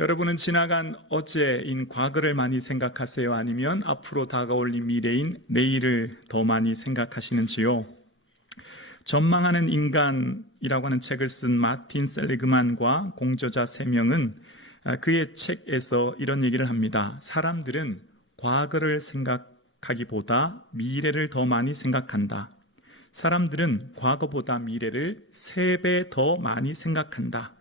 여러분은 지나간 어제인 과거를 많이 생각하세요? 아니면 앞으로 다가올 미래인 내일을 더 많이 생각하시는지요? 전망하는 인간이라고 하는 책을 쓴 마틴 셀리그만과 공저자 3명은 그의 책에서 이런 얘기를 합니다. 사람들은 과거를 생각하기보다 미래를 더 많이 생각한다. 사람들은 과거보다 미래를 3배 더 많이 생각한다.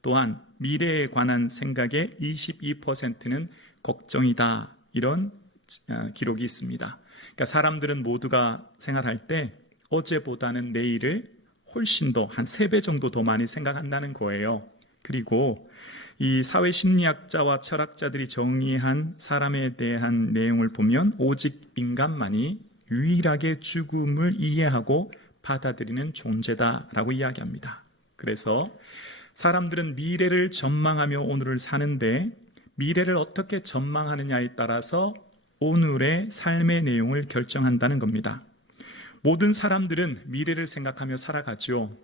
또한 미래에 관한 생각의 22%는 걱정이다. 이런 기록이 있습니다. 그러니까 사람들은 모두가 생활할 때 어제보다는 내일을 훨씬 더 한 3배 정도 더 많이 생각한다는 거예요. 그리고 이 사회심리학자와 철학자들이 정의한 사람에 대한 내용을 보면 오직 인간만이 유일하게 죽음을 이해하고 받아들이는 존재다라고 이야기합니다. 그래서 사람들은 미래를 전망하며 오늘을 사는데 미래를 어떻게 전망하느냐에 따라서 오늘의 삶의 내용을 결정한다는 겁니다. 모든 사람들은 미래를 생각하며 살아가죠.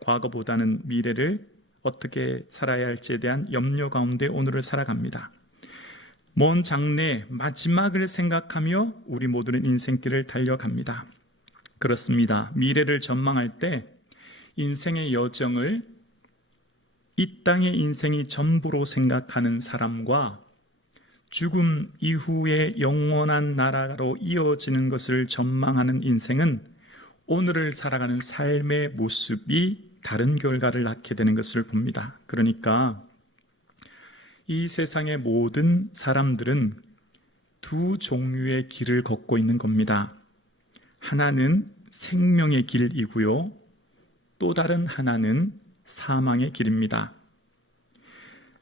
과거보다는 미래를 어떻게 살아야 할지에 대한 염려 가운데 오늘을 살아갑니다. 먼 장래 마지막을 생각하며 우리 모두는 인생길을 달려갑니다. 그렇습니다. 미래를 전망할 때 인생의 여정을 이 땅의 인생이 전부로 생각하는 사람과 죽음 이후의 영원한 나라로 이어지는 것을 전망하는 인생은 오늘을 살아가는 삶의 모습이 다른 결과를 낳게 되는 것을 봅니다. 그러니까 이 세상의 모든 사람들은 두 종류의 길을 걷고 있는 겁니다. 하나는 생명의 길이고요. 또 다른 하나는 사망의 길입니다.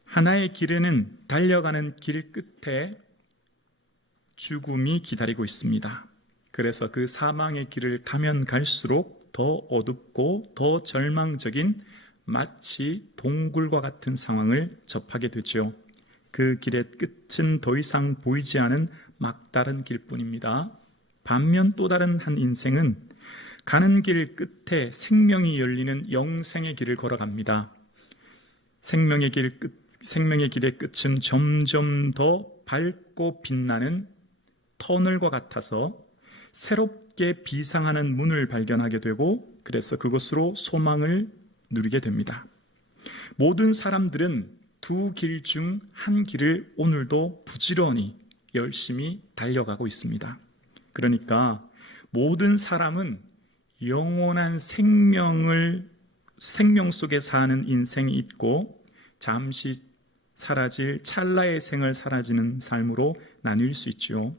하나의 길에는 달려가는 길 끝에 죽음이 기다리고 있습니다. 그래서 그 사망의 길을 가면 갈수록 더 어둡고 더 절망적인 마치 동굴과 같은 상황을 접하게 되죠. 그 길의 끝은 더 이상 보이지 않은 막다른 길뿐입니다. 반면 또 다른 한 인생은 가는 길 끝에 생명이 열리는 영생의 길을 걸어갑니다. 생명의 길의 끝은 점점 더 밝고 빛나는 터널과 같아서 새롭게 비상하는 문을 발견하게 되고 그래서 그것으로 소망을 누리게 됩니다. 모든 사람들은 두 길 중 한 길을 오늘도 부지런히 열심히 달려가고 있습니다. 그러니까 모든 사람은 영원한 생명 속에 사는 인생이 있고 잠시 사라질 찰나의 생을 사라지는 삶으로 나뉠 수 있죠.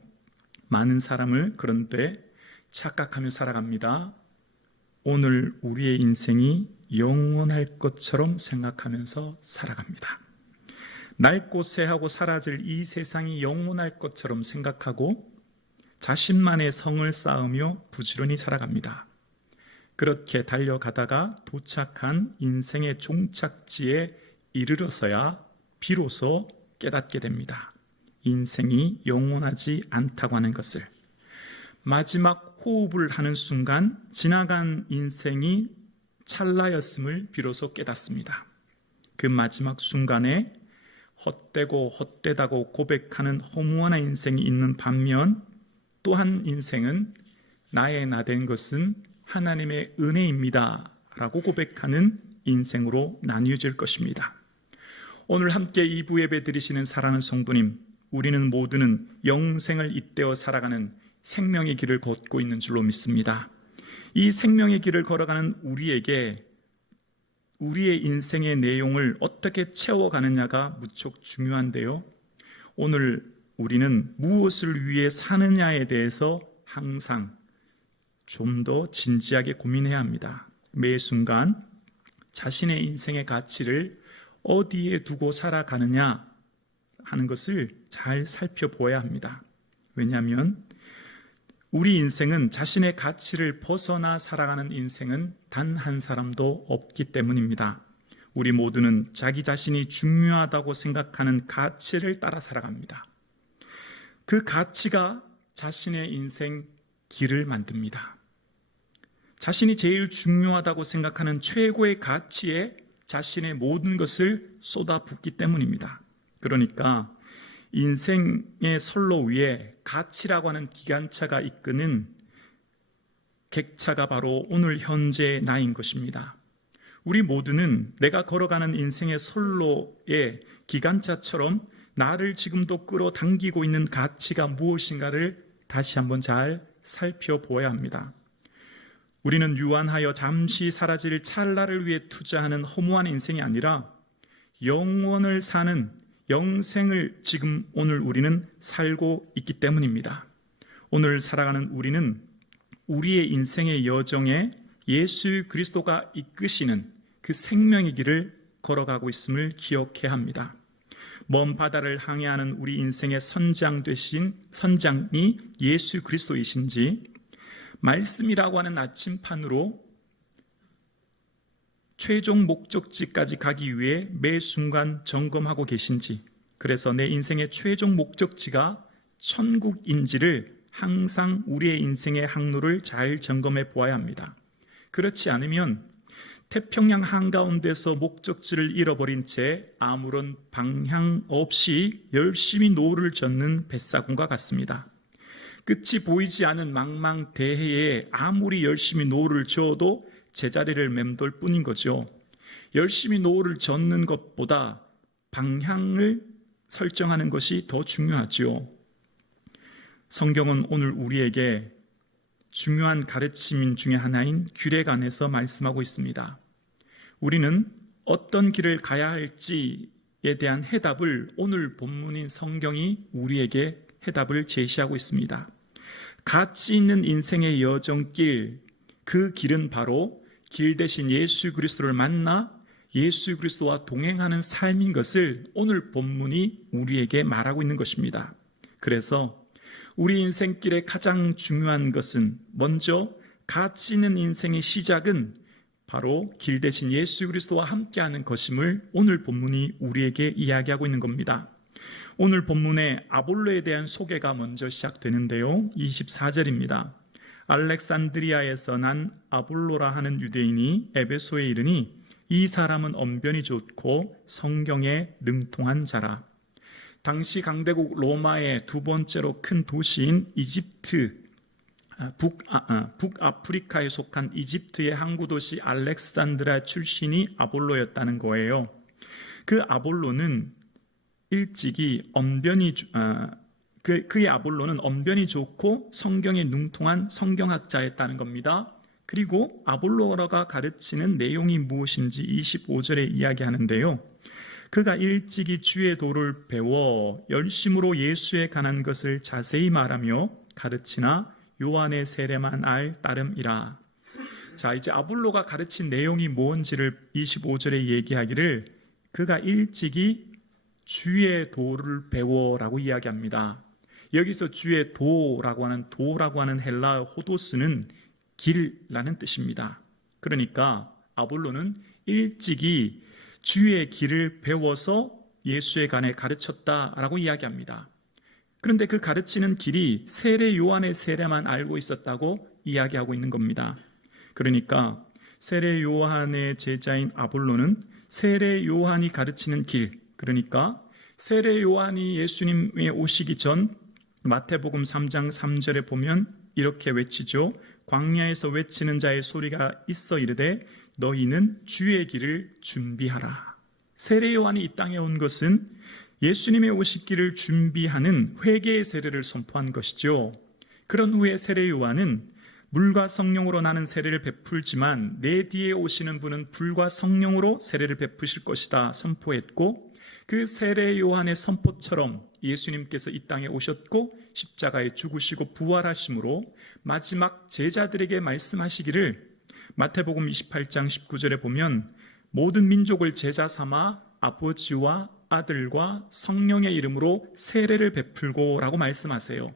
많은 사람을 그런데 착각하며 살아갑니다. 오늘 우리의 인생이 영원할 것처럼 생각하면서 살아갑니다. 낡고 쇠하고 사라질 이 세상이 영원할 것처럼 생각하고 자신만의 성을 쌓으며 부지런히 살아갑니다. 그렇게 달려가다가 도착한 인생의 종착지에 이르러서야 비로소 깨닫게 됩니다. 인생이 영원하지 않다고 하는 것을. 마지막 호흡을 하는 순간 지나간 인생이 찰나였음을 비로소 깨닫습니다. 그 마지막 순간에 헛되고 헛되다고 고백하는 허무한 인생이 있는 반면 또한 인생은 나의 나된 것은 하나님의 은혜입니다 라고 고백하는 인생으로 나뉘어질 것입니다. 오늘 함께 2부 예배 드리시는 사랑하는 성도님, 우리는 모두는 영생을 잇대어 살아가는 생명의 길을 걷고 있는 줄로 믿습니다. 이 생명의 길을 걸어가는 우리에게 우리의 인생의 내용을 어떻게 채워가느냐가 무척 중요한데요. 오늘 우리는 무엇을 위해 사느냐에 대해서 항상 좀 더 진지하게 고민해야 합니다. 매 순간 자신의 인생의 가치를 어디에 두고 살아가느냐 하는 것을 잘 살펴보아야 합니다. 왜냐하면 우리 인생은 자신의 가치를 벗어나 살아가는 인생은 단 한 사람도 없기 때문입니다. 우리 모두는 자기 자신이 중요하다고 생각하는 가치를 따라 살아갑니다. 그 가치가 자신의 인생 길을 만듭니다. 자신이 제일 중요하다고 생각하는 최고의 가치에 자신의 모든 것을 쏟아붓기 때문입니다. 그러니까 인생의 선로 위에 가치라고 하는 기관차가 이끄는 객차가 바로 오늘 현재의 나인 것입니다. 우리 모두는 내가 걸어가는 인생의 선로의 기관차처럼 나를 지금도 끌어당기고 있는 가치가 무엇인가를 다시 한번 잘 살펴보아야 합니다. 우리는 유한하여 잠시 사라질 찰나를 위해 투자하는 허무한 인생이 아니라 영원을 사는 영생을 지금 오늘 우리는 살고 있기 때문입니다. 오늘 살아가는 우리는 우리의 인생의 여정에 예수 그리스도가 이끄시는 그 생명의 길을 걸어가고 있음을 기억해야 합니다. 먼 바다를 항해하는 우리 인생의 선장 되신 선장이 예수 그리스도이신지, 말씀이라고 하는 나침판으로 최종 목적지까지 가기 위해 매 순간 점검하고 계신지, 그래서 내 인생의 최종 목적지가 천국인지를 항상 우리의 인생의 항로를 잘 점검해 보아야 합니다. 그렇지 않으면 태평양 한가운데서 목적지를 잃어버린 채 아무런 방향 없이 열심히 노를 젓는 뱃사공과 같습니다. 끝이 보이지 않은 망망대해에 아무리 열심히 노를 저어도 제자리를 맴돌 뿐인 거죠. 열심히 노를 젓는 것보다 방향을 설정하는 것이 더 중요하죠. 성경은 오늘 우리에게 중요한 가르침 중에 하나인 규례 안에서 말씀하고 있습니다. 우리는 어떤 길을 가야 할지에 대한 해답을 오늘 본문인 성경이 우리에게 해답을 제시하고 있습니다. 가치 있는 인생의 여정길, 그 길은 바로 길 대신 예수 그리스도를 만나 예수 그리스도와 동행하는 삶인 것을 오늘 본문이 우리에게 말하고 있는 것입니다. 그래서 우리 인생길의 가장 중요한 것은 먼저 가치 있는 인생의 시작은 바로 길 대신 예수 그리스도와 함께하는 것임을 오늘 본문이 우리에게 이야기하고 있는 겁니다. 오늘 본문의 아볼로에 대한 소개가 먼저 시작되는데요. 24절입니다. 알렉산드리아에서 난 아볼로라 하는 유대인이 에베소에 이르니 이 사람은 언변이 좋고 성경에 능통한 자라. 당시 강대국 로마의 두 번째로 큰 도시인 이집트, 북아프리카에 속한 이집트의 항구 도시 알렉산드라 출신이 아볼로였다는 거예요. 그 아볼로는 일찍이 그의 아볼로는 언변이 좋고 성경에 능통한 성경학자였다는 겁니다. 그리고 아볼로가 가르치는 내용이 무엇인지 25절에 이야기하는데요. 그가 일찍이 주의 도를 배워 열심으로 예수에 관한 것을 자세히 말하며 가르치나 요한의 세례만 알 따름이라. 자, 이제 아볼로가 가르친 내용이 뭔지를 25절에 얘기하기를 그가 일찍이 주의 도를 배워라고 이야기합니다. 여기서 주의 도라고 하는 헬라어 호도스는 길라는 뜻입니다. 그러니까 아볼로는 일찍이 주의 길을 배워서 예수에 관해 가르쳤다라고 이야기합니다. 그런데 그 가르치는 길이 세례 요한의 세례만 알고 있었다고 이야기하고 있는 겁니다. 그러니까 세례 요한의 제자인 아볼로는 세례 요한이 가르치는 길, 그러니까 세례 요한이 예수님에 오시기 전 마태복음 3장 3절에 보면 이렇게 외치죠. 광야에서 외치는 자의 소리가 있어 이르되 너희는 주의 길을 준비하라. 세례 요한이 이 땅에 온 것은 예수님의 오실 길을 준비하는 회개의 세례를 선포한 것이죠. 그런 후에 세례 요한은 물과 성령으로 나는 세례를 베풀지만 내 뒤에 오시는 분은 불과 성령으로 세례를 베푸실 것이다 선포했고, 그 세례 요한의 선포처럼 예수님께서 이 땅에 오셨고 십자가에 죽으시고 부활하심으로 마지막 제자들에게 말씀하시기를 마태복음 28장 19절에 보면 모든 민족을 제자 삼아 아버지와 아들과 성령의 이름으로 세례를 베풀고 라고 말씀하세요.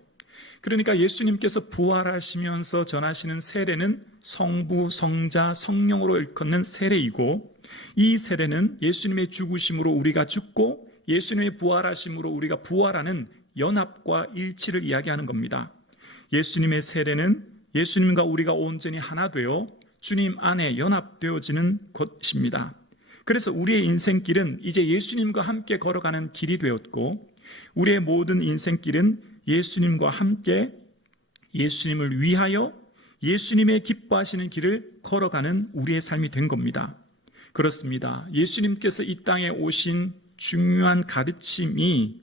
그러니까 예수님께서 부활하시면서 전하시는 세례는 성부, 성자, 성령으로 일컫는 세례이고, 이 세례는 예수님의 죽으심으로 우리가 죽고 예수님의 부활하심으로 우리가 부활하는 연합과 일치를 이야기하는 겁니다. 예수님의 세례는 예수님과 우리가 온전히 하나 되어 주님 안에 연합되어지는 것입니다. 그래서 우리의 인생길은 이제 예수님과 함께 걸어가는 길이 되었고, 우리의 모든 인생길은 예수님과 함께 예수님을 위하여 예수님의 기뻐하시는 길을 걸어가는 우리의 삶이 된 겁니다. 그렇습니다. 예수님께서 이 땅에 오신 중요한 가르침이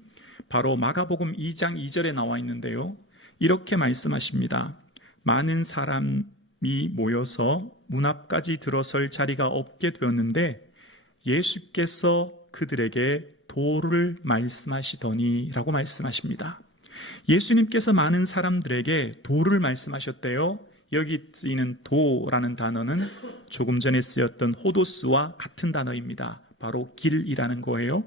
바로 마가복음 2장 2절에 나와 있는데요. 이렇게 말씀하십니다. 많은 사람이 모여서 문 앞까지 들어설 자리가 없게 되었는데 예수께서 그들에게 도를 말씀하시더니 라고 말씀하십니다. 예수님께서 많은 사람들에게 도를 말씀하셨대요. 여기 쓰이는 도라는 단어는 조금 전에 쓰였던 호도스와 같은 단어입니다. 바로 길이라는 거예요.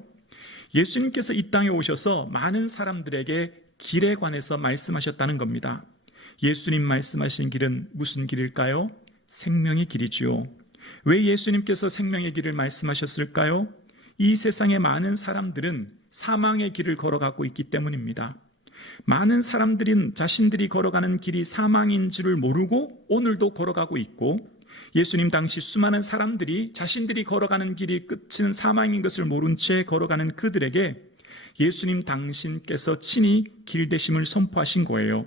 예수님께서 이 땅에 오셔서 많은 사람들에게 길에 관해서 말씀하셨다는 겁니다. 예수님 말씀하신 길은 무슨 길일까요? 생명의 길이지요. 왜 예수님께서 생명의 길을 말씀하셨을까요? 이 세상의 많은 사람들은 사망의 길을 걸어가고 있기 때문입니다. 많은 사람들은 자신들이 걸어가는 길이 사망인 줄을 모르고 오늘도 걸어가고 있고, 예수님 당시 수많은 사람들이 자신들이 걸어가는 길이 끝은 사망인 것을 모른 채 걸어가는 그들에게 예수님 당신께서 친히 길 되심을 선포하신 거예요.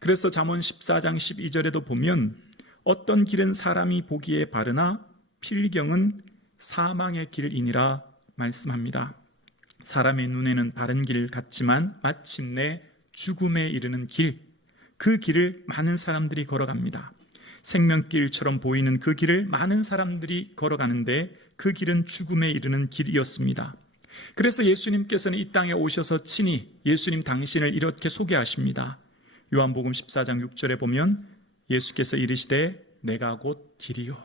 그래서 잠언 14장 12절에도 보면 어떤 길은 사람이 보기에 바르나 필경은 사망의 길이니라 말씀합니다. 사람의 눈에는 바른 길 같지만 마침내 죽음에 이르는 길, 그 길을 많은 사람들이 걸어갑니다. 생명길처럼 보이는 그 길을 많은 사람들이 걸어가는데 그 길은 죽음에 이르는 길이었습니다. 그래서 예수님께서는 이 땅에 오셔서 친히 예수님 당신을 이렇게 소개하십니다. 요한복음 14장 6절에 보면 예수께서 이르시되 내가 곧 길이요.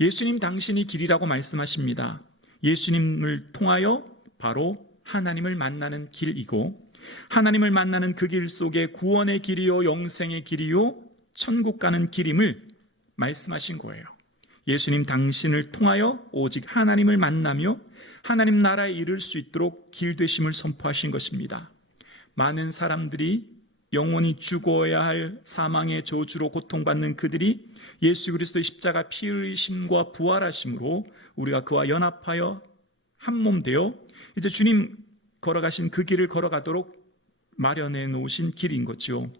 예수님 당신이 길이라고 말씀하십니다. 예수님을 통하여 바로 하나님을 만나는 길이고, 하나님을 만나는 그 길 속에 구원의 길이요 영생의 길이요 천국 가는 길임을 말씀하신 거예요. 예수님 당신을 통하여 오직 하나님을 만나며 하나님 나라에 이를 수 있도록 길 되심을 선포하신 것입니다. 많은 사람들이 영원히 죽어야 할 사망의 저주로 고통받는 그들이 예수 그리스도의 십자가 피 흘리심과 부활하심으로 우리가 그와 연합하여 한 몸 되어 이제 주님 걸어가신 그 길을 걸어가도록 마련해 놓으신 길인 거죠.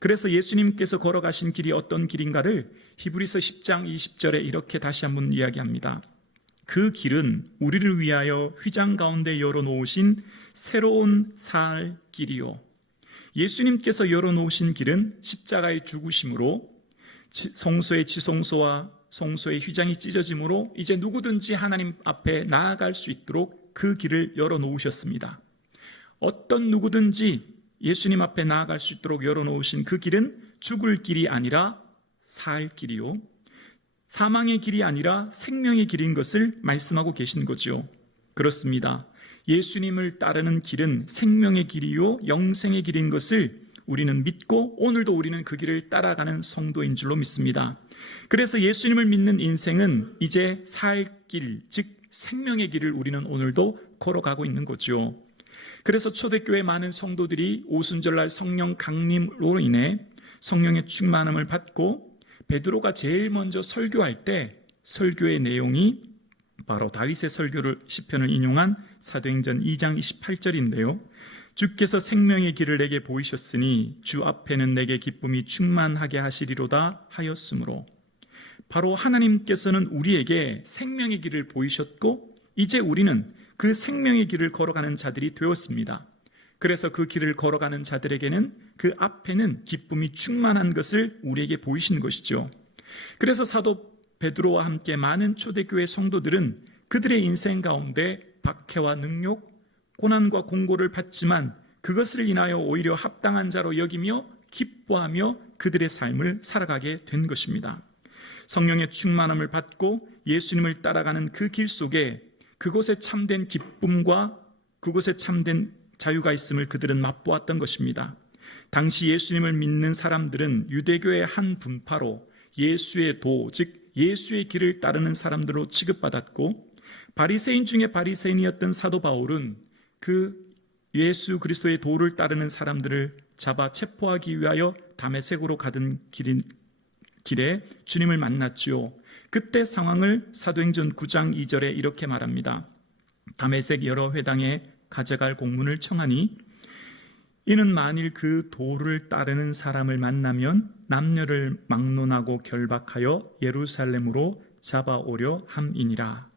그래서 예수님께서 걸어가신 길이 어떤 길인가를 히브리서 10장 20절에 이렇게 다시 한번 이야기합니다. 그 길은 우리를 위하여 휘장 가운데 열어놓으신 새로운 살 길이요. 예수님께서 열어놓으신 길은 십자가의 죽으심으로 성소의 지성소와 성소의 휘장이 찢어짐으로 이제 누구든지 하나님 앞에 나아갈 수 있도록 그 길을 열어놓으셨습니다. 어떤 누구든지 예수님 앞에 나아갈 수 있도록 열어놓으신 그 길은 죽을 길이 아니라 살 길이요, 사망의 길이 아니라 생명의 길인 것을 말씀하고 계신 거죠. 그렇습니다. 예수님을 따르는 길은 생명의 길이요 영생의 길인 것을 우리는 믿고 오늘도 우리는 그 길을 따라가는 성도인 줄로 믿습니다. 그래서 예수님을 믿는 인생은 이제 살 길, 즉 생명의 길을 우리는 오늘도 걸어가고 있는 거죠. 그래서 초대교회 많은 성도들이 오순절날 성령 강림으로 인해 성령의 충만함을 받고 베드로가 제일 먼저 설교할 때 설교의 내용이 바로 다윗의 설교를 시편을 인용한 사도행전 2장 28절인데요. 주께서 생명의 길을 내게 보이셨으니 주 앞에는 내게 기쁨이 충만하게 하시리로다 하였으므로, 바로 하나님께서는 우리에게 생명의 길을 보이셨고 이제 우리는 그 생명의 길을 걸어가는 자들이 되었습니다. 그래서 그 길을 걸어가는 자들에게는 그 앞에는 기쁨이 충만한 것을 우리에게 보이신 것이죠. 그래서 사도 베드로와 함께 많은 초대교회 성도들은 그들의 인생 가운데 박해와 능욕, 고난과 공고를 받지만 그것을 인하여 오히려 합당한 자로 여기며 기뻐하며 그들의 삶을 살아가게 된 것입니다. 성령의 충만함을 받고 예수님을 따라가는 그 길 속에 그곳에 참된 기쁨과 그곳에 참된 자유가 있음을 그들은 맛보았던 것입니다. 당시 예수님을 믿는 사람들은 유대교의 한 분파로 예수의 도, 즉 예수의 길을 따르는 사람들로 취급받았고, 바리새인 중에 바리새인이었던 사도 바울은 그 예수 그리스도의 도를 따르는 사람들을 잡아 체포하기 위하여 다메섹으로 가던 길인 길에 주님을 만났지요. 그때 상황을 사도행전 9장 2절에 이렇게 말합니다. 다메섹 여러 회당에 가져갈 공문을 청하니 이는 만일 그 도를 따르는 사람을 만나면 남녀를 막론하고 결박하여 예루살렘으로 잡아오려 함이니라.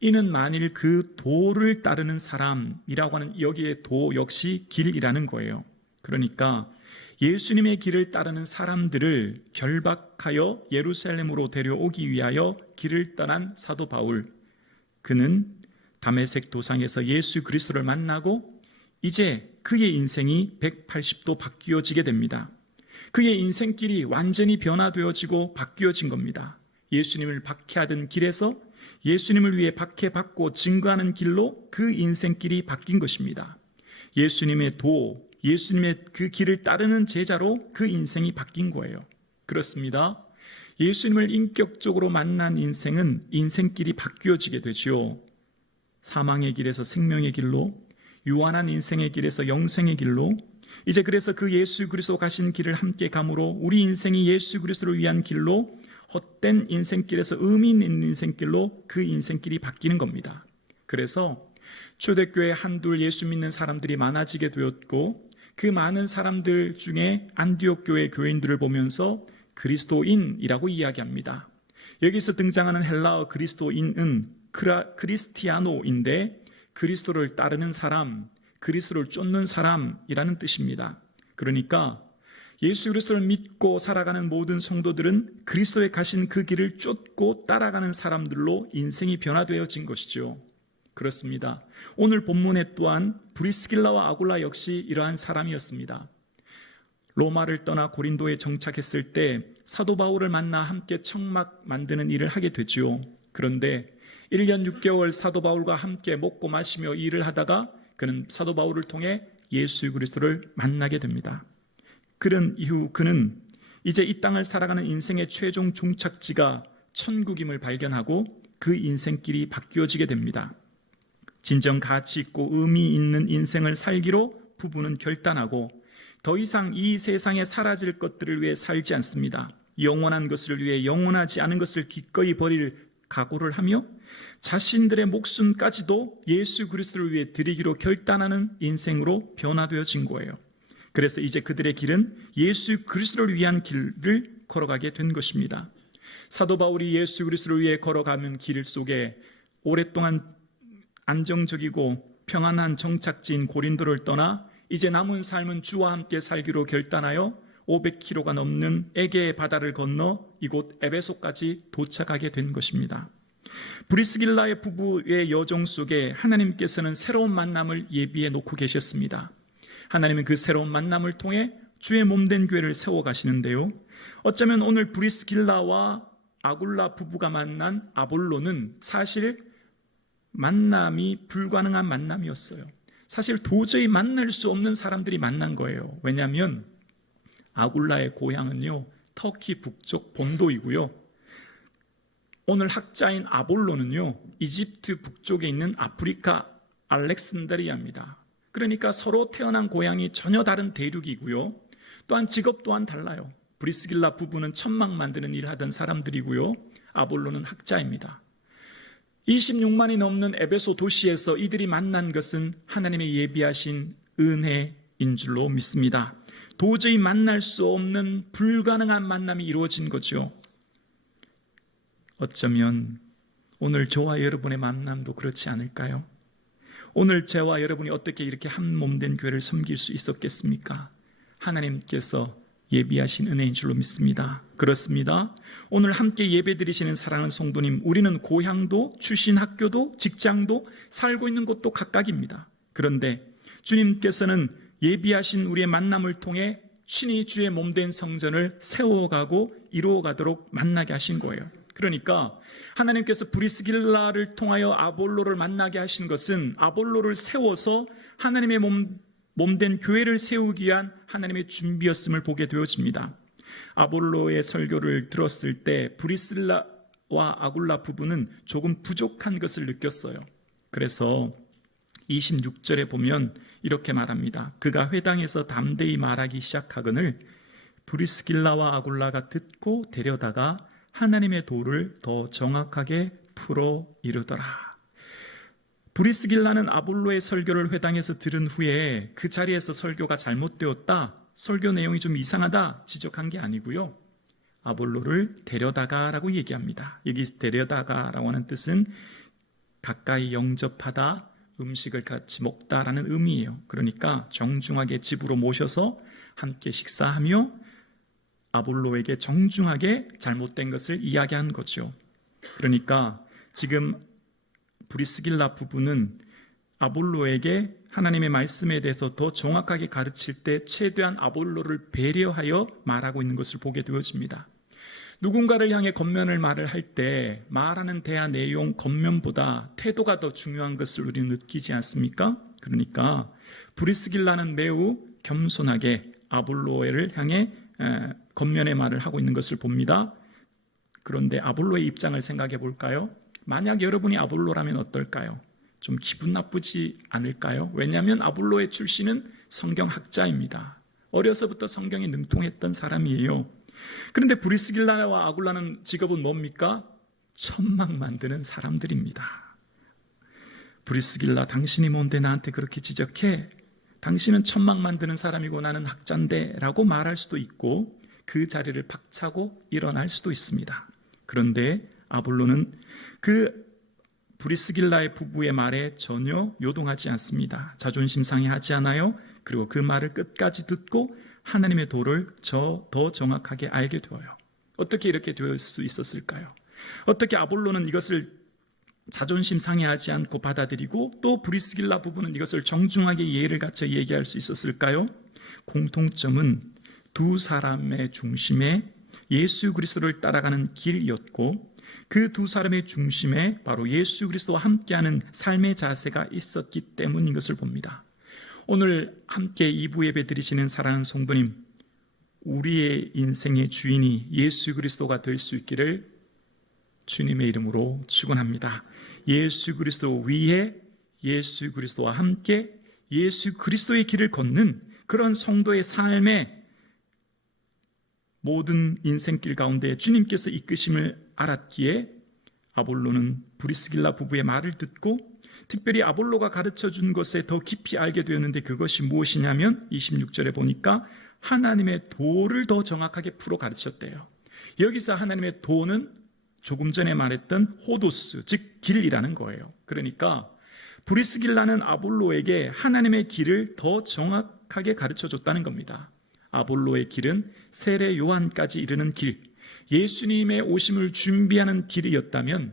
이는 만일 그 도를 따르는 사람이라고 하는 여기에 도 역시 길이라는 거예요. 그러니까 예수님의 길을 따르는 사람들을 결박하여 예루살렘으로 데려오기 위하여 길을 떠난 사도 바울, 그는 다메섹 도상에서 예수 그리스도를 만나고 이제 그의 인생이 180도 바뀌어지게 됩니다. 그의 인생길이 완전히 변화되어지고 바뀌어진 겁니다. 예수님을 박해하던 길에서 예수님을 위해 박해받고 증거하는 길로 그 인생길이 바뀐 것입니다. 예수님의 도, 예수님의 그 길을 따르는 제자로 그 인생이 바뀐 거예요. 그렇습니다. 예수님을 인격적으로 만난 인생은 인생길이 바뀌어지게 되죠. 사망의 길에서 생명의 길로, 유한한 인생의 길에서 영생의 길로, 이제 그래서 그 예수 그리스도 가신 길을 함께 감으로 우리 인생이 예수 그리스도를 위한 길로, 헛된 인생길에서 의미 있는 인생길로 그 인생길이 바뀌는 겁니다. 그래서 초대교회 한둘 예수 믿는 사람들이 많아지게 되었고, 그 많은 사람들 중에 안디옥 교회 교인들을 보면서 그리스도인이라고 이야기합니다. 여기서 등장하는 헬라어 그리스도인은 크리스티아노인데 그리스도를 따르는 사람, 그리스도를 쫓는 사람이라는 뜻입니다. 그러니까 예수 그리스도를 믿고 살아가는 모든 성도들은 그리스도에 가신 그 길을 쫓고 따라가는 사람들로 인생이 변화되어진 것이죠. 그렇습니다. 오늘 본문에 또한 브리스길라와 아굴라 역시 이러한 사람이었습니다. 로마를 떠나 고린도에 정착했을 때 사도 바울을 만나 함께 청막 만드는 일을 하게 되죠. 그런데 1년 6개월 사도 바울과 함께 먹고 마시며 일을 하다가 그는 사도 바울을 통해 예수 그리스도를 만나게 됩니다. 그런 이후 그는 이제 이 땅을 살아가는 인생의 최종 종착지가 천국임을 발견하고 그 인생길이 바뀌어지게 됩니다. 진정 가치 있고 의미 있는 인생을 살기로 부부는 결단하고 더 이상 이 세상에 사라질 것들을 위해 살지 않습니다. 영원한 것을 위해 영원하지 않은 것을 기꺼이 버릴 각오를 하며 자신들의 목숨까지도 예수 그리스도를 위해 드리기로 결단하는 인생으로 변화되어진 거예요. 그래서 이제 그들의 길은 예수 그리스도를 위한 길을 걸어가게 된 것입니다. 사도 바울이 예수 그리스도를 위해 걸어가는 길 속에 오랫동안 안정적이고 평안한 정착지인 고린도를 떠나 이제 남은 삶은 주와 함께 살기로 결단하여 500km가 넘는 에게의 바다를 건너 이곳 에베소까지 도착하게 된 것입니다. 브리스길라의 부부의 여정 속에 하나님께서는 새로운 만남을 예비해 놓고 계셨습니다. 하나님은 그 새로운 만남을 통해 주의 몸된 교회를 세워가시는데요. 어쩌면 오늘 브리스길라와 아굴라 부부가 만난 아볼로는 사실 만남이 불가능한 만남이었어요. 사실 도저히 만날 수 없는 사람들이 만난 거예요. 왜냐하면 아굴라의 고향은요, 터키 북쪽 본도이고요. 오늘 학자인 아볼로는요, 이집트 북쪽에 있는 아프리카 알렉산드리아입니다. 그러니까 서로 태어난 고향이 전혀 다른 대륙이고요. 또한 직업 또한 달라요. 브리스길라 부부는 천막 만드는 일을 하던 사람들이고요. 아볼로는 학자입니다. 26만이 넘는 에베소 도시에서 이들이 만난 것은 하나님의 예비하신 은혜인 줄로 믿습니다. 도저히 만날 수 없는 불가능한 만남이 이루어진 거죠. 어쩌면 오늘 저와 여러분의 만남도 그렇지 않을까요? 오늘 저와 여러분이 어떻게 이렇게 한 몸된 교회를 섬길 수 있었겠습니까? 하나님께서 예비하신 은혜인 줄로 믿습니다. 그렇습니다. 오늘 함께 예배드리시는 사랑하는 성도님, 우리는 고향도 출신 학교도 직장도 살고 있는 곳도 각각입니다. 그런데 주님께서는 예비하신 우리의 만남을 통해 친히 주의 몸된 성전을 세워가고 이루어가도록 만나게 하신 거예요. 그러니까 하나님께서 브리스길라를 통하여 아볼로를 만나게 하신 것은 아볼로를 세워서 하나님의 몸된 교회를 세우기 위한 하나님의 준비였음을 보게 되어집니다. 아볼로의 설교를 들었을 때 브리스길라와 아굴라 부부는 조금 부족한 것을 느꼈어요. 그래서 26절에 보면 이렇게 말합니다. 그가 회당에서 담대히 말하기 시작하거늘 브리스길라와 아굴라가 듣고 데려다가 하나님의 도를 더 정확하게 풀어 이르더라. 브리스길라는 아볼로의 설교를 회당에서 들은 후에 그 자리에서 설교가 잘못되었다, 설교 내용이 좀 이상하다 지적한 게 아니고요. 아볼로를 데려다가라고 얘기합니다. 여기 데려다가라고 하는 뜻은 가까이 영접하다, 음식을 같이 먹다라는 의미예요. 그러니까 정중하게 집으로 모셔서 함께 식사하며 아볼로에게 정중하게 잘못된 것을 이야기한 거죠. 그러니까 지금 브리스길라 부부는 아볼로에게 하나님의 말씀에 대해서 더 정확하게 가르칠 때 최대한 아볼로를 배려하여 말하고 있는 것을 보게 되어집니다. 누군가를 향해 겉면을 말을 할 때 말하는 대화 내용 겉면보다 태도가 더 중요한 것을 우리는 느끼지 않습니까? 그러니까 브리스길라는 매우 겸손하게 아볼로를 향해 겉면의 말을 하고 있는 것을 봅니다. 그런데 아볼로의 입장을 생각해 볼까요? 만약 여러분이 아볼로라면 어떨까요? 좀 기분 나쁘지 않을까요? 왜냐하면 아볼로의 출신은 성경학자입니다. 어려서부터 성경에 능통했던 사람이에요. 그런데 브리스길라와 아굴라는 직업은 뭡니까? 천막 만드는 사람들입니다. 브리스길라, 당신이 뭔데 나한테 그렇게 지적해? 당신은 천막 만드는 사람이고 나는 학자인데 라고 말할 수도 있고 그 자리를 박차고 일어날 수도 있습니다. 그런데 아볼로는 그 브리스길라의 부부의 말에 전혀 요동하지 않습니다. 자존심 상해하지 않아요. 그리고 그 말을 끝까지 듣고 하나님의 도를 더 정확하게 알게 되어요. 어떻게 이렇게 될 수 있었을까요? 어떻게 아볼로는 이것을 자존심 상해하지 않고 받아들이고 또 브리스길라 부부는 이것을 정중하게 예의를 갖춰 얘기할 수 있었을까요? 공통점은 두 사람의 중심에 예수 그리스도를 따라가는 길이었고 그 두 사람의 중심에 바로 예수 그리스도와 함께하는 삶의 자세가 있었기 때문인 것을 봅니다. 오늘 함께 2부 예배 드리시는 사랑하는 성도님, 우리의 인생의 주인이 예수 그리스도가 될 수 있기를 주님의 이름으로 축원합니다. 예수 그리스도 위에 예수 그리스도와 함께 예수 그리스도의 길을 걷는 그런 성도의 삶의 모든 인생길 가운데 주님께서 이끄심을 알았기에 아볼로는 브리스길라 부부의 말을 듣고 특별히 아볼로가 가르쳐준 것에 더 깊이 알게 되었는데 그것이 무엇이냐면 26절에 보니까 하나님의 도를 더 정확하게 풀어 가르쳤대요. 여기서 하나님의 도는 조금 전에 말했던 호도스, 즉 길이라는 거예요. 그러니까 브리스길라는 아볼로에게 하나님의 길을 더 정확하게 가르쳐줬다는 겁니다. 아볼로의 길은 세례 요한까지 이르는 길, 예수님의 오심을 준비하는 길이었다면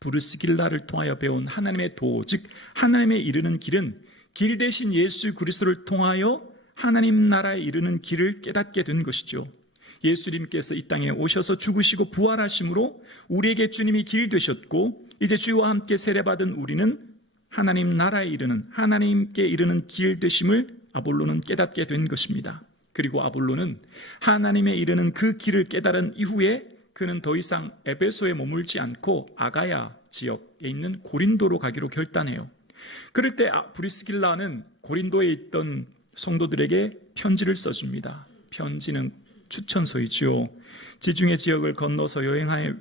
브리스길라를 통하여 배운 하나님의 도, 즉 하나님에 이르는 길은 길 대신 예수 그리스도를 통하여 하나님 나라에 이르는 길을 깨닫게 된 것이죠. 예수님께서 이 땅에 오셔서 죽으시고 부활하심으로 우리에게 주님이 길 되셨고 이제 주와 함께 세례받은 우리는 하나님 나라에 이르는, 하나님께 이르는 길 되심을 아볼로는 깨닫게 된 것입니다. 그리고 아볼로는 하나님에 이르는 그 길을 깨달은 이후에 그는 더 이상 에베소에 머물지 않고 아가야 지역에 있는 고린도로 가기로 결단해요. 그럴 때 브리스길라는 고린도에 있던 성도들에게 편지를 써줍니다. 편지는 추천서이죠. 지중해 지역을 건너서 여행하는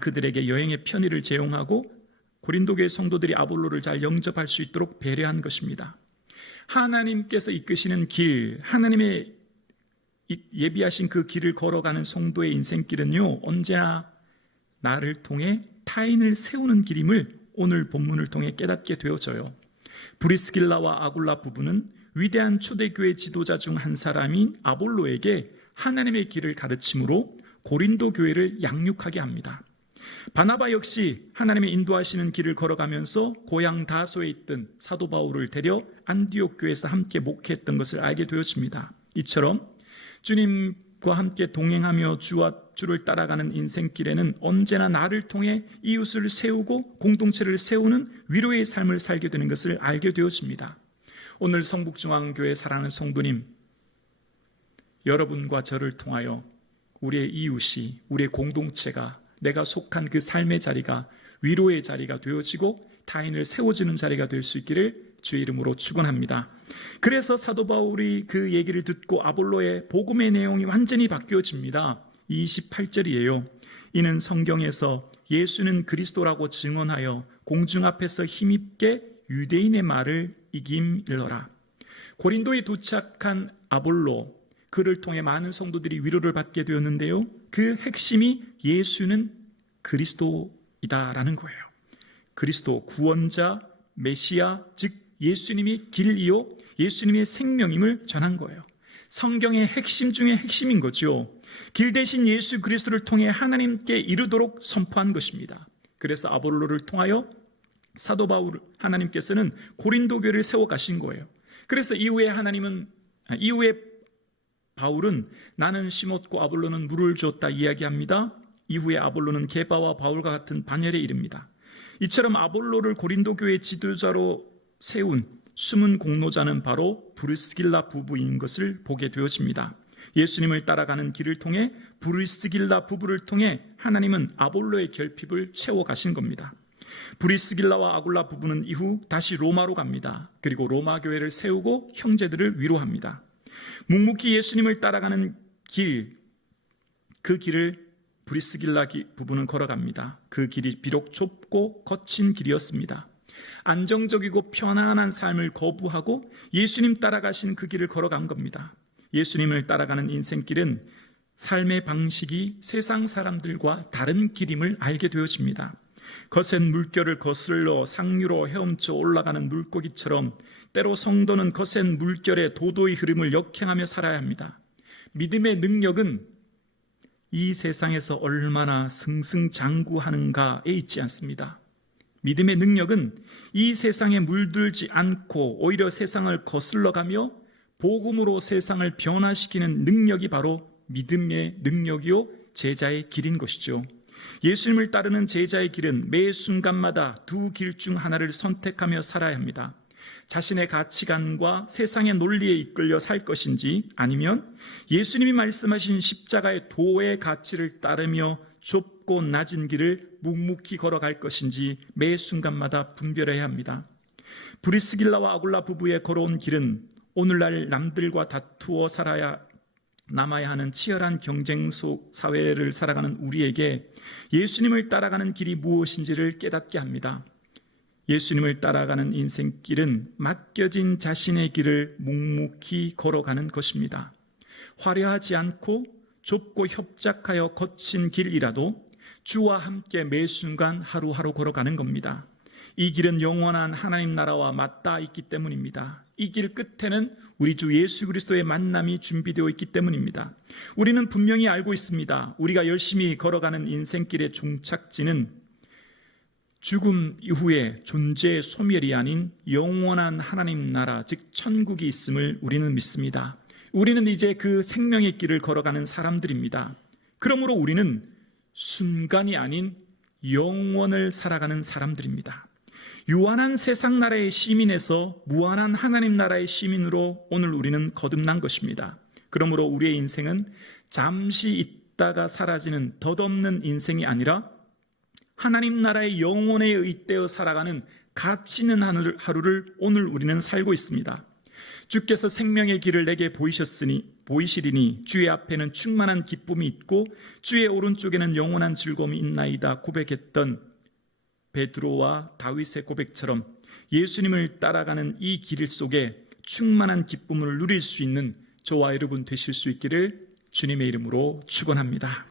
그들에게 여행의 편의를 제공하고 고린도교회 성도들이 아볼로를 잘 영접할 수 있도록 배려한 것입니다. 하나님께서 이끄시는 길, 하나님의 예비하신 그 길을 걸어가는 성도의 인생길은요, 언제나 나를 통해 타인을 세우는 길임을 오늘 본문을 통해 깨닫게 되어져요. 브리스길라와 아굴라 부부는 위대한 초대교회 지도자 중 한 사람인 아볼로에게 하나님의 길을 가르침으로 고린도 교회를 양육하게 합니다. 바나바 역시 하나님의 인도하시는 길을 걸어가면서 고향 다소에 있던 사도 바울을 데려 안디옥 교회에서 함께 목회했던 것을 알게 되었습니다. 이처럼 주님과 함께 동행하며 주를 따라가는 인생길에는 언제나 나를 통해 이웃을 세우고 공동체를 세우는 위로의 삶을 살게 되는 것을 알게 되었습니다. 오늘 성북중앙교회 사랑하는 성도님, 여러분과 저를 통하여 우리의 이웃이, 우리의 공동체가, 내가 속한 그 삶의 자리가 위로의 자리가 되어지고 타인을 세워주는 자리가 될 수 있기를 주의 이름으로 축원합니다. 그래서 사도 바울이 그 얘기를 듣고 아볼로의 복음의 내용이 완전히 바뀌어집니다. 28절이에요. 이는 성경에서 예수는 그리스도라고 증언하여 공중 앞에서 힘있게 유대인의 말을 이김일러라. 고린도에 도착한 아볼로, 그를 통해 많은 성도들이 위로를 받게 되었는데요, 그 핵심이 예수는 그리스도이다라는 거예요. 그리스도, 구원자, 메시아, 즉 예수님이 길이요 예수님의 생명임을 전한 거예요. 성경의 핵심 중에 핵심인 거죠. 길 대신 예수 그리스도를 통해 하나님께 이르도록 선포한 것입니다. 그래서 아볼로를 통하여 사도 바울 하나님께서는 고린도 교회를 세워 가신 거예요. 그래서 이후에 바울은 나는 심었고 아볼로는 물을 주었다 이야기합니다. 이후에 아볼로는 게바와 바울과 같은 반열에 이릅니다. 이처럼 아볼로를 고린도 교회 지도자로 세운 숨은 공로자는 바로 브리스길라 부부인 것을 보게 되어집니다. 예수님을 따라가는 길을 통해 브리스길라 부부를 통해 하나님은 아볼로의 결핍을 채워 가신 겁니다. 브리스길라와 아굴라 부부는 이후 다시 로마로 갑니다. 그리고 로마 교회를 세우고 형제들을 위로합니다. 묵묵히 예수님을 따라가는 길, 그 길을 브리스길라 부부는 걸어갑니다. 그 길이 비록 좁고 거친 길이었습니다. 안정적이고 편안한 삶을 거부하고 예수님 따라가신 그 길을 걸어간 겁니다. 예수님을 따라가는 인생길은 삶의 방식이 세상 사람들과 다른 길임을 알게 되어집니다. 거센 물결을 거슬러 상류로 헤엄쳐 올라가는 물고기처럼 때로 성도는 거센 물결의 도도의 흐름을 역행하며 살아야 합니다. 믿음의 능력은 이 세상에서 얼마나 승승장구하는가에 있지 않습니다. 믿음의 능력은 이 세상에 물들지 않고 오히려 세상을 거슬러가며 복음으로 세상을 변화시키는 능력이 바로 믿음의 능력이요 제자의 길인 것이죠. 예수님을 따르는 제자의 길은 매 순간마다 두 길 중 하나를 선택하며 살아야 합니다. 자신의 가치관과 세상의 논리에 이끌려 살 것인지, 아니면 예수님이 말씀하신 십자가의 도의 가치를 따르며 좁고 낮은 길을 묵묵히 걸어갈 것인지 매 순간마다 분별해야 합니다. 브리스길라와 아굴라 부부의 걸어온 길은 오늘날 남들과 다투어 남아야 하는 치열한 경쟁 속 사회를 살아가는 우리에게 예수님을 따라가는 길이 무엇인지를 깨닫게 합니다. 예수님을 따라가는 인생길은 맡겨진 자신의 길을 묵묵히 걸어가는 것입니다. 화려하지 않고 좁고 협착하여 거친 길이라도 주와 함께 매 순간 하루하루 걸어가는 겁니다. 이 길은 영원한 하나님 나라와 맞닿아 있기 때문입니다. 이 길 끝에는 우리 주 예수 그리스도의 만남이 준비되어 있기 때문입니다. 우리는 분명히 알고 있습니다. 우리가 열심히 걸어가는 인생길의 종착지는 죽음 이후에 존재의 소멸이 아닌 영원한 하나님 나라, 즉 천국이 있음을 우리는 믿습니다. 우리는 이제 그 생명의 길을 걸어가는 사람들입니다. 그러므로 우리는 순간이 아닌 영원을 살아가는 사람들입니다. 유한한 세상 나라의 시민에서 무한한 하나님 나라의 시민으로 오늘 우리는 거듭난 것입니다. 그러므로 우리의 인생은 잠시 있다가 사라지는 덧없는 인생이 아니라 하나님 나라의 영원에 의떼어 살아가는 가치 있는 하루를 오늘 우리는 살고 있습니다. 주께서 생명의 길을 내게 보이시리니 주의 앞에는 충만한 기쁨이 있고 주의 오른쪽에는 영원한 즐거움이 있나이다 고백했던 베드로와 다윗의 고백처럼 예수님을 따라가는 이 길 속에 충만한 기쁨을 누릴 수 있는 저와 여러분 되실 수 있기를 주님의 이름으로 축원합니다.